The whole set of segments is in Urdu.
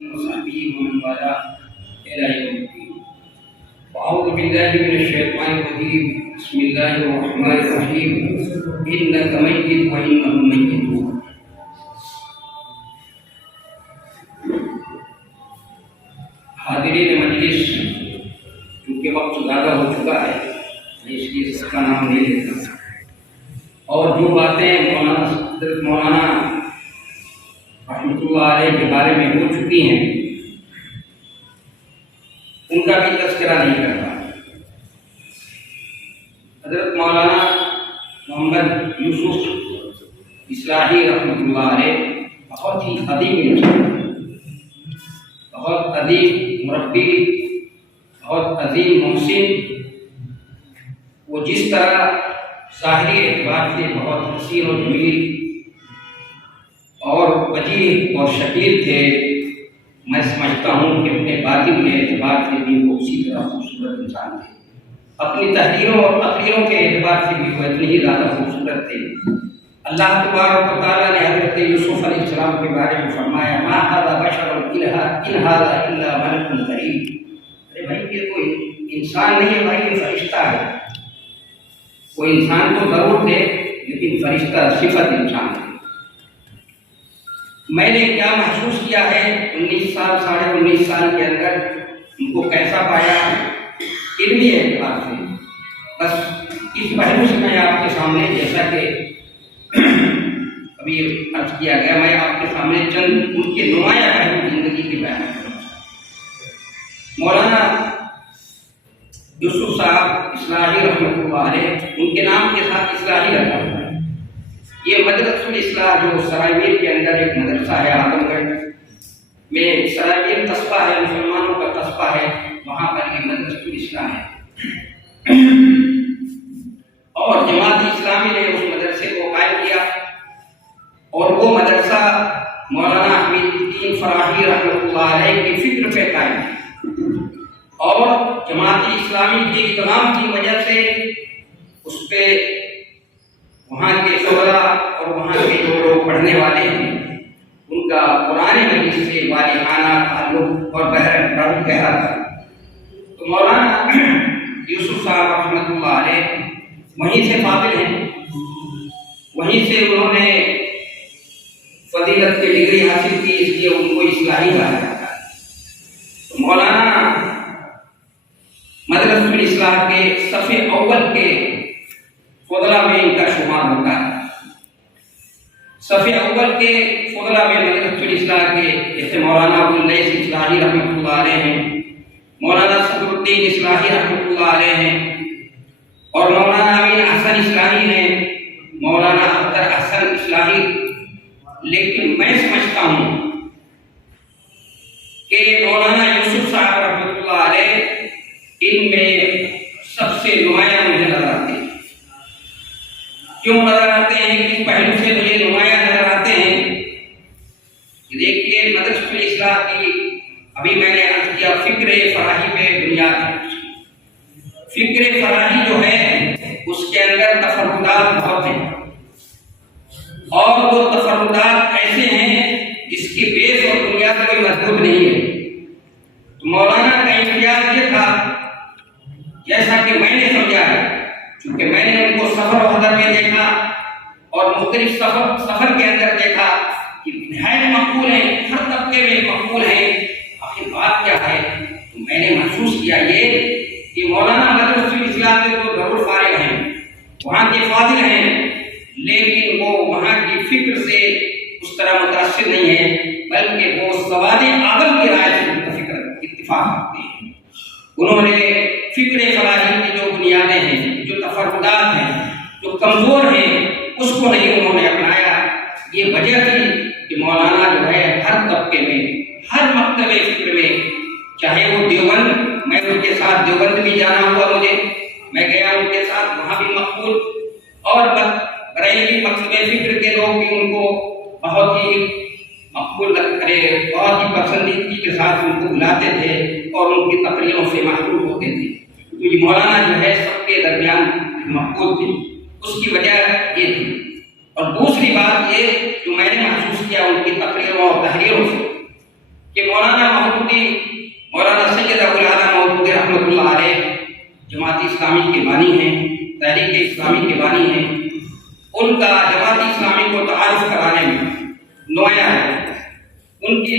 وصحبه ومن والاه إلى يوم الدين. وأعوذ بالله من الشيطان الرجيم. بسم الله الرحمن الرحيم. إنك ميت وإنهم ميتون. حاضرین مجلس، چونکہ وقت زیادہ ہو چکا ہے اس لیے اس کا نام نہیں لیتا، اور جو باتیں مولانا رحمۃ اللہ علیہ کے بارے میں ہو چکی ہیں ان کا بھی تذکرہ نہیں کرتا۔ حضرت مولانا محمد یوسف اصلاحی رحمۃ اللہ علیہ بہت ہی ادیب انسان، بہت ادیب مربی، بہت عظیم محسن۔ وہ جس طرح ظاہری اعتبار سے بہت حسین و جمیل اور وجیح اور شکیل تھے، میں سمجھتا ہوں کہ اپنے باطن کے اعتبار سے بھی وہ اسی طرح خوبصورت انسان تھے۔ اپنی تحریروں اور تقریروں کے اعتبار سے بھی وہ اتنے ہی زیادہ خوبصورت تھے۔ اللہ تبارک و تعالیٰ نے حضرت یوسف علیہ السلام کے بارے میں فرمایا ما ھذا بشر ان ھذا الا ملک کریم۔ ارے بھائی یہ کوئی انسان نہیں ہے بھائی، یہ فرشتہ ہے۔ وہ انسان تو ضرور تھے لیکن فرشتہ صفت انسان ہے۔ میں نے کیا محسوس کیا ہے 19 سال 19.5 سال کے اندر، ان کو کیسا پایا علمی اعتبار سے، بس اس پہلو سے میں آپ کے سامنے، جیسا کہ ابھی عرض کیا گیا، میں آپ کے سامنے چند ان کے نمایاں پہلو زندگی کے بیان کروں۔ مولانا یوسف صاحب اصلاحی رحمۃ اللہ علیہ، ان کے نام کے ساتھ اصلاحی رکھا ہوا ہے۔ یہ مدرسۃ الاصلاح جو سرائیویل کے اندر ایک مدرسہ ہے اعظم گڑھ میں، سرائیویل قصبہ ہے، مسلمانوں کا قصبہ ہے، وہاں پر یہ مدرسۃ الاصلاح ہے۔ اور جماعت اسلامی نے اس مدرسے کو قائم کیا، اور وہ مدرسہ مولانا حمید الدین فراہی رحمۃ اللہ علیہ کی فکر پہ قائم ہے، اور جماعت اسلامی کے اہتمام کی وجہ سے اس پہ وہاں کے شعراء اور وہاں کے جو لوگ پڑھنے والے ہیں ان کا قرآن مجید سے والہانہ تعلق اور گہرا تھا۔ تو مولانا یوسف صاحب رحمۃ اللہ علیہ وہیں سے فاضل ہیں، وہیں سے انہوں نے فضیلت کی ڈگری حاصل کی، اس لیے ان کو اصلاحی کہا جاتا ہے۔ تو مولانا مدرسۃ الاصلاح کے صف اول کے فضلاء میں ان کا شمار ہوتا ہے۔ صف اول کے فضلاء میں مدرسۃ الاصلاح کے جیسے مولانا ابواللیث اصلاحی رحمۃ اللہ علیہ ہیں، مولانا صدر الدین اصلاحی رحمۃ اللہ علیہ ہیں، اور مولانا امین احسن اصلاحی ہیں، مولانا اختر احسن اصلاحی۔ لیکن میں سمجھتا ہوں کہ مولانا یوسف صاحب رحمۃ اللہ علیہ ان میں سب سے نمایاں مجھے نظر آتے ہیں۔ کیوں نظر آتے ہیں؟ کس پہلو سے مجھے نمایاں نظر آتے ہیں؟ دیکھیے مدرسۃ الاصلاح کی ابھی میں نے عرض کیا فکر فراہی پہ بنیاد ہے۔ فکر فراہی جو ہے اس کے اندر تفردات بہت ہیں، اور وہ تفردات ایسے ہیں جس کی بیس اور بنیاد کوئی مضبوط نہیں ہے۔ تو مولانا کا امتیاز یہ تھا، جیسا کہ میں نے سمجھا ہے، چونکہ میں نے ان کو سفر و حضر میں دیکھا اور مختلف سفر کے اندر دیکھا کہ نہایت مقبول ہیں، ہر طبقے میں مقبول ہیں۔ آخر بات کیا ہے؟ تو میں نے محسوس کیا یہ کہ مولانا مدرسۃ الاصلاح کے تو ضرور فارغ ہیں، وہاں کے فاضل ہیں، لیکن وہ وہاں کی فکر سے اس طرح متاثر نہیں ہے، بلکہ وہ سواد اعظم کی رائے سے اتفاق کرتے ہیں۔ انہوں نے فکر فراہی کی جو بنیادیں ہیں، جو تفردات ہیں، جو کمزور ہیں، اس کو نہیں انہوں نے اپنایا۔ یہ وجہ تھی کہ مولانا جو ہے ہر طبقے میں، ہر مکتب فکر میں، چاہے وہ دیوبند، میں ان کے ساتھ دیوبند بھی جانا ہوا، مجھے میں گیا ان کے ساتھ، وہاں بھی مقبول، اور بریلوی مکتب فکر کے لوگ بھی ان کو بہت ہی مقبول کرے، بہت ہی پسندیدگی کے ساتھ ان کو بلاتے تھے اور ان کی تقریروں سے محروم ہوتے تھے۔ تو یہ مولانا جو ہے سب کے درمیان مقبول تھے، اس کی وجہ یہ تھی۔ اور دوسری بات یہ جو میں نے محسوس کیا ان کی تقریروں اور تحریروں سے، کہ مولانا سید ابو العلا مودودی رحمۃ اللہ علیہ جماعت اسلامی کے بانی ہیں، تحریک اسلامی کے بانی ہیں، ان کا جماعت اسلامی کو تعارف کرانے میں نمایاں ہے، ان کے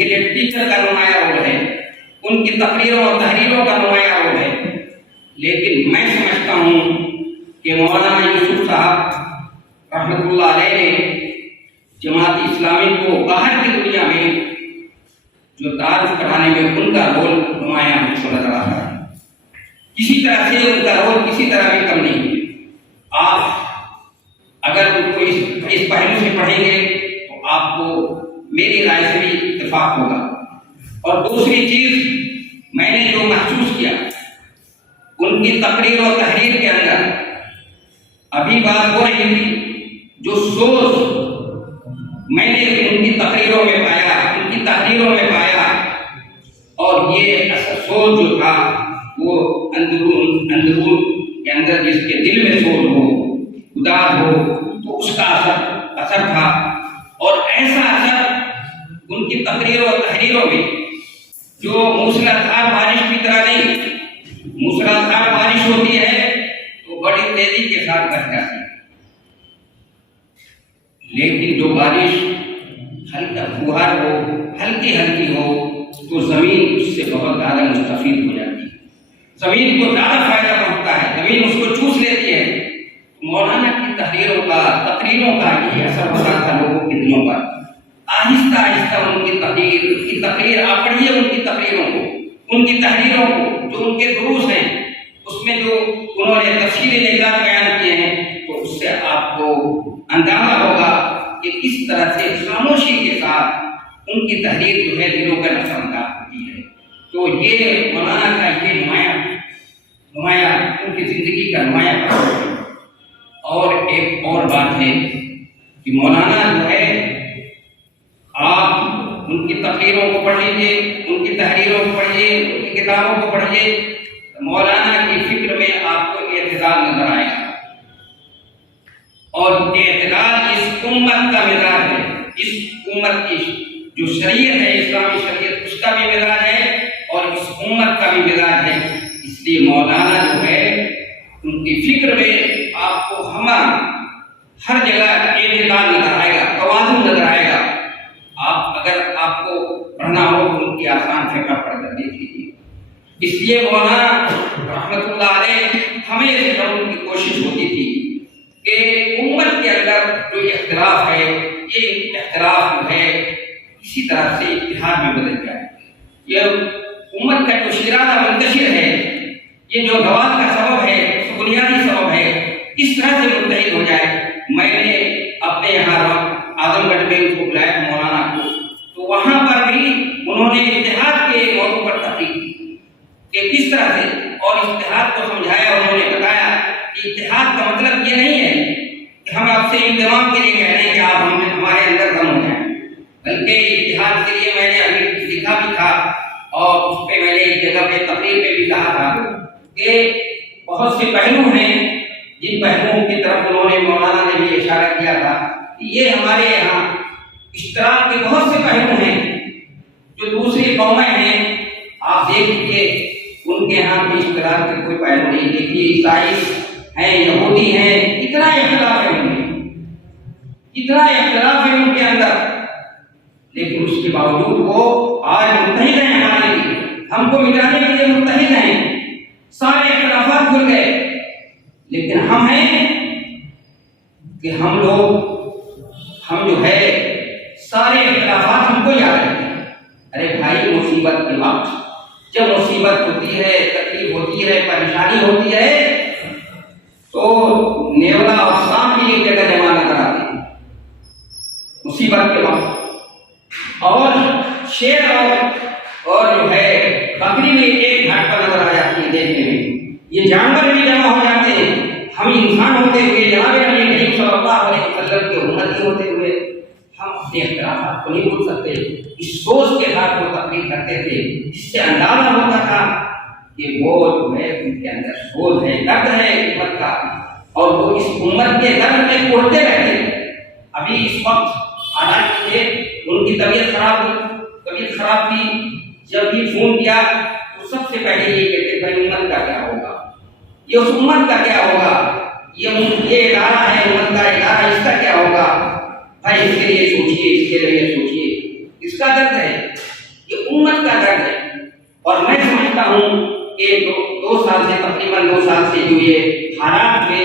لیے ٹیچر کا نمایاں رول ہے، ان کی تقریروں اور تحریروں کا نمایاں رول ہے۔ لیکن میں سمجھتا ہوں کہ مولانا یوسف صاحب رحمۃ اللہ علیہ نے جماعت اسلامی کو باہر کی دنیا میں جو تعارف کرانے میں ان کا رول نمایاں نظر آتا ہے۔ کسی طرح سے ان کا رول کسی طرح بھی کم نہیں ہے۔ آپ اگر ان کو اس پہلو سے پڑھیں گے تو آپ کو میری رائے سے بھی اتفاق ہوگا۔ اور دوسری چیز میں نے جو محسوس کیا ان کی تقریر و تحریر کے اندر ابھی بات ہو رہی تھی، جو سوچ میں نے ان کی تقریروں میں پایا، ان کی تحریروں میں پایا، اور یہ اصل سوچ جو تھا وہ اندرون کے اندر جس کے دل میں سوچ ہو، اداس ہو، تو اس کا اثر تھا۔ اور ایسا اثر ان کی تقریروں اور تحریروں میں جو موسلادھار بارش کی طرح نہیں، موسلادھار بارش ہوتی ہے تو بڑی تیزی کے ساتھ بڑھ جاتی ہے، لیکن جو بارش ہلکا پھوہار ہو، ہلکی ہلکی ہو، تو زمین اس سے بہت زیادہ مستفید ہو جاتی ہے، زمین کو زیادہ فائدہ پہنچتا ہے، زمین اس کو چوس لیتی ہے۔ مولانا کی تحریروں کا، تقریروں کا یہ اثر ہو رہا تھا لوگوں کے دلوں پر۔ آہستہ آہستہ ان کی تقریر آپ پڑھیے، ان کی تقریروں کو، ان کی تحریروں کو، جو ان کے دروس ہیں اس میں جو انہوں نے تفصیلی نکات بیان کیے ہیں، تو اس سے آپ کو اندازہ ہوگا کہ کس طرح سے خاموشی کے ساتھ ان کی تحریر جو ہے دلوں کا نقصان انداز ہوتی ہے۔ تو یہ مولانا کا یہ نمایاں ان کی زندگی کا نمایاں پہلو ہے۔ اور ایک اور بات ہے کہ مولانا جو ہے، آپ ان کی تقریروں کو پڑھ لیجیے، ان کی تحریروں کو پڑھیے، ان کی کتابوں کو پڑھیے، مولانا کی فکر میں آپ کو اعتدال نظر آئے گا۔ اور اعتدال اس امت کا مزاج ہے، اس امت کی جو شریعت ہے، اسلامی شریعت، اس کا بھی مزاج ہے اور اس امت کا بھی مزاج ہے۔ اس لیے مولانا جو ہے ان کی فکر میں آپ کو ہر جگہ اعتدال نظر آئے گا، توازن نظر آئے گا۔ اگر آپ کو پڑھنا ہو تو ان کی آسان فقہ پڑھ کر دیکھ لیجیے۔ اس لیے مولانا رحمۃ اللہ علیہ ہمیشہ ان کی کوشش ہوتی تھی کہ امت کے اندر جو اختلاف ہے، یہ اختلاف جو ہے کسی طرح سے اتحاد میں بدل جائے۔ یہ امت کا جو شیرازہ منتشر ہے، یہ جو زوال کا سبب ہے، بنیادی سبب ہے، اس طرح سے متحد ہو جائے۔ میں نے اپنے یہاں اعظم گڑھ میں ان کو بلایا مولانا کو، تو وہاں پر بھی انہوں نے اتحاد کے موضوع پر تقریر کی کہ کس طرح سے، اور اتحاد کو سمجھایا۔ انہوں نے بتایا کہ اتحاد کا مطلب یہ نہیں ہے کہ ہم آپ سے انتظام کے لیے کہہ رہے ہیں کہ آپ ہمارے اندر دم ہو جائیں، بلکہ اتحاد کے لیے میں نے ابھی لکھا بھی تھا، اور اس پہ میں نے ایک جگہ پہ تقریر میں بھی کہا تھا کہ بہت سے پہلو ہیں جن پہلوؤں کی طرف انہوں نے، مولانا نے بھی اشارہ کیا تھا کہ یہ ہمارے یہاں اشتراک کے بہت سے پہلو ہیں جو دوسری قومیں ہیں، آپ دیکھ لیجیے ان کے یہاں بھی اشتراک کے کوئی پہلو نہیں۔ دیکھیے عیسائی ہیں، یہودی ہیں، اتنا اختلاف ہے ان میں، اتنا اختلاف ہے ان کے اندر، لیکن اس کے باوجود وہ آج متحد ہیں ہمارے لیے، ہم کو مٹانے کے لیے متحد ہیں، سارے اختلافات بھول گئے۔ لیکن ہم ہیں کہ ہم جو ہے سارے اختلافات ہم کو یاد رکھتے ہیں۔ ارے بھائی، مصیبت کے وقت جب مصیبت ہوتی ہے، تکلیف ہوتی ہے، پریشانی ہوتی ہے، تو نیولا اور سانپ بھی ایک جگہ جمع نظر آتے ہیں مصیبت کے وقت، اور شیر اور جو ہے بکری بھی ایک گھاٹ پر نظر آ جاتی ہے دیکھنے میں، یہ جانور بھی جمع ہو جاتے ہیں۔ ہم انسان ہوتے ہوئے، جناب نبی کریم صلی اللہ علیہ وسلم کے امتی ہوتے ہوئے، ہم اپنے اختلافات کو نہیں بھول سکتے۔ اس سوچ کے ساتھ وہ تقریر کرتے تھے، جس سے اندازہ ہوتا تھا کہ وہ جو ہے ان کے اندر سوچ ہے، درد ہے امت کا، اور وہ اس امت کے درد میں کوڑتے رہتے تھے۔ ابھی اس وقت حالانکہ ان کی طبیعت خراب ہوئی تو طبیعت خراب تھی، جب بھی فون کیا تو سب سے پہلے یہ کہتے بھائی امت کا کیا ہوگا، یہ اس امت کا کیا ہوگا، یہ ادارہ ہے امت کا ادارہ، اس کا کیا ہوگا، بھائی اس کے لیے سوچیے، اس کے لیے سوچیے، اس کا درد ہے، یہ امت کا درد ہے۔ اور میں سمجھتا ہوں کہ دو سال سے تقریباً 2 سال سے جو یہ حالات ہوئے،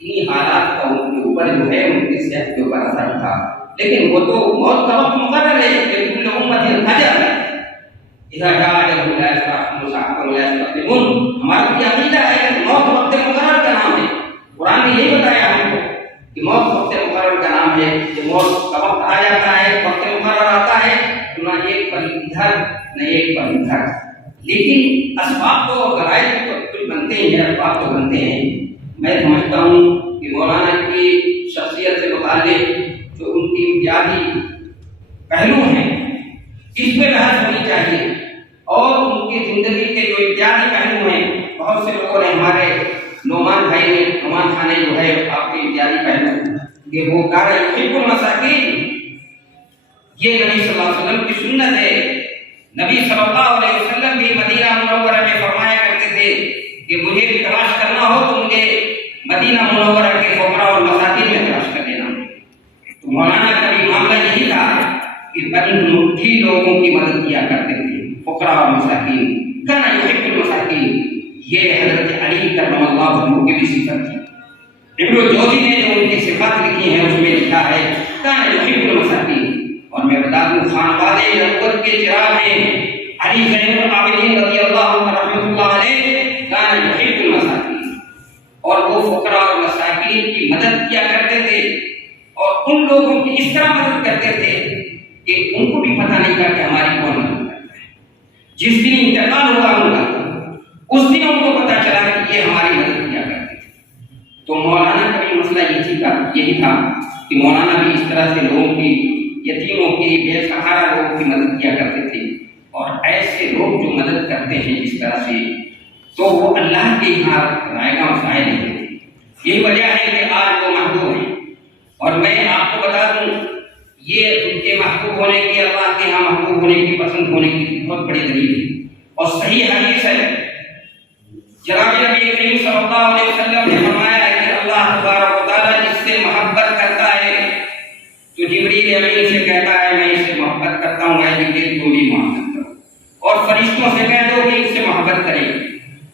انہی حالات کا ان کے اوپر جو ہے ان کی صحت کے اوپر اثر تھا، لیکن وہ تو موت کا وقت مقرر ہے کہ کل امت اجل اذا جاء اجلهم لا يستأخرون ساعة ولا يستقدمون۔ ہمارا یہ عقیدہ ہے کہ موت وقت مقرر کا نام ہے، قرآن نے یہی بتایا ہم کو کہ موت وقت مقرر کا نام ہے، کہ موت کا وقت آ جاتا ہے، وقت مقرر آتا ہے، نہ ایک پر ادھر نہ ایک پر ادھر، لیکن اسباب تو غرائب تو کچھ بنتے ہیں، اسباب تو بنتے ہیں۔ میں سمجھتا ہوں کہ مولانا کی شخصیت سے متعلق جو ان کی امتیازی پہلو ہیں اس پہ بحث ہونی چاہیے، اور ان کی زندگی کے جو امتیازی پہلو ہیں، بہت سے لوگوں نے، ہمارے نعمان بھائی نے، نعمان خان نے جو ہے آپ کے امتیازی پہلو کہ وہ کہا یحب المساکین، یہ نبی صلی اللہ علیہ وسلم کی سنت ہے۔ نبی صلی اللہ علیہ وسلم بھی مدینہ منورہ میں فرمایا کرتے تھے کہ مجھے بھی تلاش کرنا ہو تو مجھے مدینہ منورہ کے فقراء اور مساکین میں تلاش کر لینا۔ تو مولانا کا بھی معاملہ یہی تھا کہ بند مٹھی لوگوں کی مدد کیا کرتے تھے، فقراء اور مساکین، کان یحب المساکین، یہ حضرت علی کرم اللہ وجہہ کی بھی صفت تھی۔ ابن الجوزی نے جو ان کی صفات لکھی ہیں اس میں لکھا ہے کان یحب المساکین۔ اور میں بتا دوں خانوادے نبوت کے چراغ ہیں علی زین العابدین رضی اللہ عنہ رحمۃ اللہ علیہ کان یحب المساکین، اور وہ فقراء اور مساکین کی مدد کیا کرتے تھے، اور ان لوگوں کی اس طرح مدد کرتے تھے کہ ان کو بھی پتہ نہیں تھا کہ ہماری کون مدد کرتا ہے۔ جس دن انتقال ہوا ان کا اس دن ان کو پتہ چلا کہ یہ ہماری مدد کیا کرتے تھے۔ تو مولانا کا بھی مسئلہ یہی تھا کہ مولانا بھی اس طرح سے لوگوں کی، یتیموں کی، بے سہارا لوگوں کی مدد کیا کرتے تھے، اور ایسے لوگ جو مدد کرتے ہیں جس طرح سے، تو وہ اللہ کے یہاں رائے گاہ مسائل نہیں ہوتے۔ یہی وجہ ہے کہ آج وہ محبوب ہیں، اور میں آپ کو بتا دوں یہ ان کے محبوب ہونے کی، اللہ کے یہاں محبوب ہونے کی، پسند ہونے کی بہت بڑی دلیل ہے، اور صحیح حدیث ہے۔ جناب نبی کریم صلی اللہ علیہ وسلم نے فرمایا ہے کہ اللہ تبارک و تعالیٰ جس سے محبت کرتا ہے تو جبریل امین سے کہتا ہے میں اس سے محبت کرتا ہوں، اے جبریل تم بھی محبت کرو، اور فرشتوں سے کہہ دو کہ اس سے محبت کرے،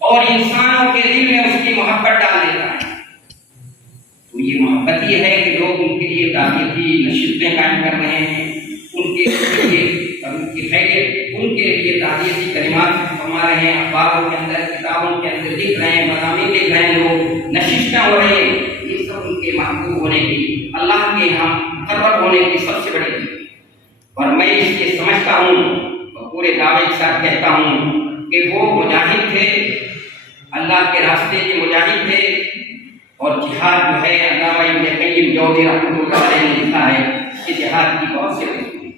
اور انسانوں کے دل میں اس کی محبت ڈال دیتا ہے۔ تو یہ محبت یہ ہے کہ لوگ ان کے لیے تعریفی نشستیں قائم کر رہے ہیں، ان کے لیے تعریفی کلمات فرما رہے ہیں، اخباروں کے اندر، کتابوں کے اندر لکھ رہے ہیں، مضامین لکھ رہے ہیں، لوگ نشستیں ہو رہی ہیں، یہ سب ان کے محبوب ہونے کی، اللہ کے یہاں مقرر ہونے کی سب سے بڑی دلیل ہے۔ اور میں اس لیے سمجھتا ہوں اور پورے دعوے کے ساتھ کہتا ہوں کہ وہ مجاہد تھے، اللہ کے راستے کے مجاہد تھے، اور جہاد جو ہے علامہ ابن قیم جوزی رحمۃ اللہ علیہ نے لکھا ہے کہ جہاد کی بہت سے قسمیں ہیں،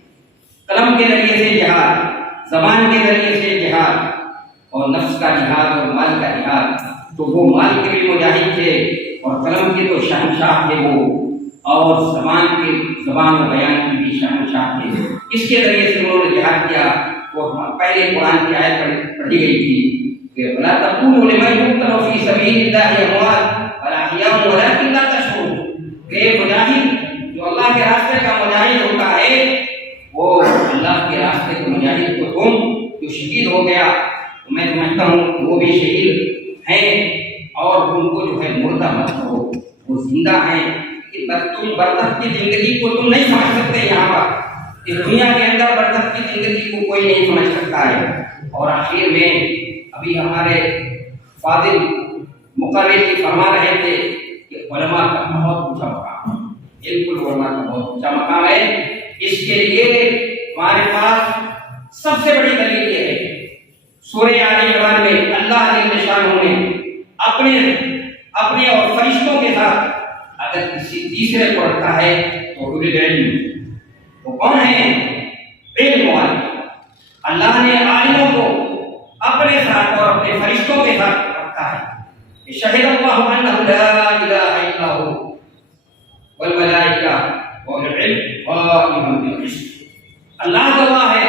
قلم کے ذریعے سے جہاد، زبان کے ذریعے سے جہاد، اور نفس کا جہاد اور مال کا جہاد۔ تو وہ مال کے بھی مجاہد تھے، اور قلم کے تو شہنشاہ تھے وہ، اور زبان و بیان کی بھی شہنشاہ تھے۔ اس کے ذریعے سے انہوں نے جہاد کیا۔ وہ پہلے قرآن کی آیت پڑھی گئی تھی کہ وَلَا تَقُولُوا لِمَن يُقْتَلُ فِي سَبِيلِ اللَّهِ أَمْوَاتٌ بَلْ أَحْيَاءٌ وَلَٰكِن لَّا تَشْعُرُونَ، کہ مجاہد جو اللہ کے راستے کا مجاہد ہوتا ہے، وہ اللہ کے راستے کے مجاہد کو تم جو شہید ہو گیا، تو میں سمجھتا ہوں کہ وہ بھی شہید ہیں، اور ان کو جو ہے مردہ مت کرو، وہ زندہ ہیں۔ تم برزخ کی زندگی کو تم نہیں سمجھ سکتے، یہاں پر اس دنیا کے اندر برزخ کی زندگی کو کوئی نہیں سمجھ سکتا ہے۔ اور آخر میں ابھی ہمارے فاضل مقرر جی فرما رہے تھے کہ علماء کا بہت اونچا مقام ہے، بالکل علماء کا بہت اونچا مقام ہے۔ اس کے لیے ہمارے پاس سب سے بڑی دلیل یہ ہے، سورہ آل عمران میں اللہ جل شانہ نے اپنے اور فرشتوں کے ساتھ اگر کسی تیسرے کو رکھا ہے تو اولو العلم، وہ کون ہے؟ علم والے۔ اللہ نے عالموں کو اپنے ساتھ اور اپنے فرشتوں کے ساتھ رکھا ہے۔ شہد اللہ انہ لا الہ الا ہو والملائکہ واولو العلم قائما بالقسط، اللہ گواہ ہے